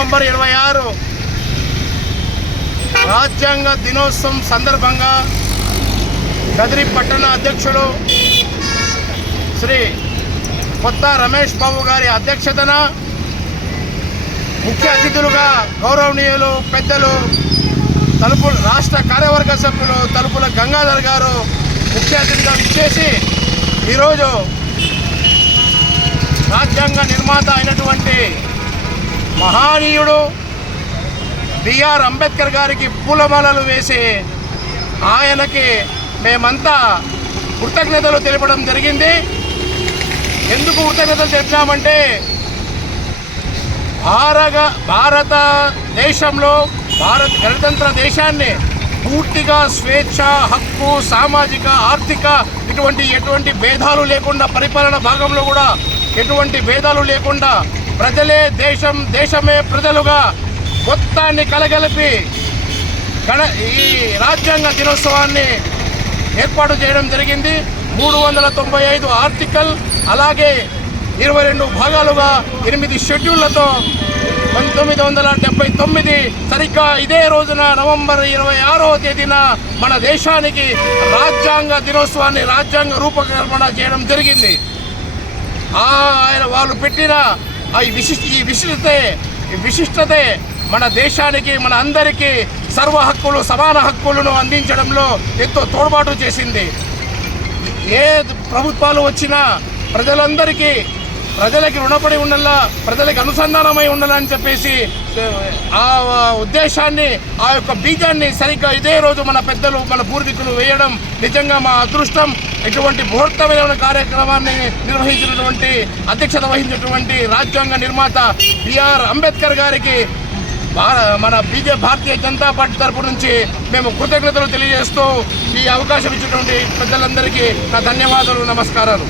November 26 రాజ్యాంగ దినోత్సవం సందర్భంగా కదిరి పట్టణ అధ్యక్షుడు శ్రీ కొత్త రమేష్ బాబు గారి అధ్యక్షతన ముఖ్య అతిథులుగా గౌరవనీయులు పెద్దలు తలుపుల రాష్ట్ర కార్యవర్గ సభ్యులు తలుపుల గంగాధర్ గారు ముఖ్య అతిథిగా ఇచ్చేసి ఈరోజు రాజ్యాంగ నిర్మాత అయినటువంటి మహానీయుడు బిఆర్ అంబేద్కర్ గారికి పూలమాలలు వేసి ఆయనకి మేమంతా కృతజ్ఞతలు తెలపడం జరిగింది. ఎందుకు కృతజ్ఞతలు తెలిపామంటే భారతదేశంలో గణతంత్ర దేశాన్ని పూర్తిగా స్వేచ్ఛ, హక్కు, సామాజిక, ఆర్థిక ఎటువంటి భేదాలు లేకుండా పరిపాలన భాగంలో కూడా ఎటువంటి భేదాలు లేకుండా ప్రజలే దేశం, దేశమే ప్రజలుగా మొత్తాన్ని కలగలిపి ఈ రాజ్యాంగ దినోత్సవాన్ని ఏర్పాటు చేయడం జరిగింది. 395 ఆర్టికల్, అలాగే 22 భాగాలుగా 8 షెడ్యూళ్లతో 1979 సరిగ్గా ఇదే రోజున నవంబర్ 26వ తేదీన మన దేశానికి రాజ్యాంగ దినోత్సవాన్ని రాజ్యాంగ రూపకల్పన చేయడం జరిగింది. వాళ్ళు పెట్టిన ఈ విశిష్టతే మన దేశానికి, మన అందరికీ సర్వ హక్కులు, సమాన హక్కులను అందించడంలో ఎంతో తోడ్పాటు చేసింది. ఏ ప్రభుత్వాలు వచ్చినా ప్రజలకి రుణపడి ఉండాలా, ప్రజలకు అనుసంధానమై ఉండాలని చెప్పేసి ఆ ఉద్దేశాన్ని, ఆ యొక్క బీజాన్ని సరిగ్గా ఇదే రోజు మన పెద్దలు, మన పూర్వీకులు వేయడం నిజంగా మా అదృష్టం. ఇటువంటి ముహూర్తమైన కార్యక్రమాన్ని నిర్వహించినటువంటి, అధ్యక్షత వహించినటువంటి రాజ్యాంగ నిర్మాత బిఆర్ అంబేద్కర్ గారికి మన భారతీయ జనతా పార్టీ తరపు నుంచి మేము కృతజ్ఞతలు తెలియజేస్తూ ఈ అవకాశం ఇచ్చినటువంటి ప్రజలందరికీ నా ధన్యవాదాలు, నమస్కారాలు.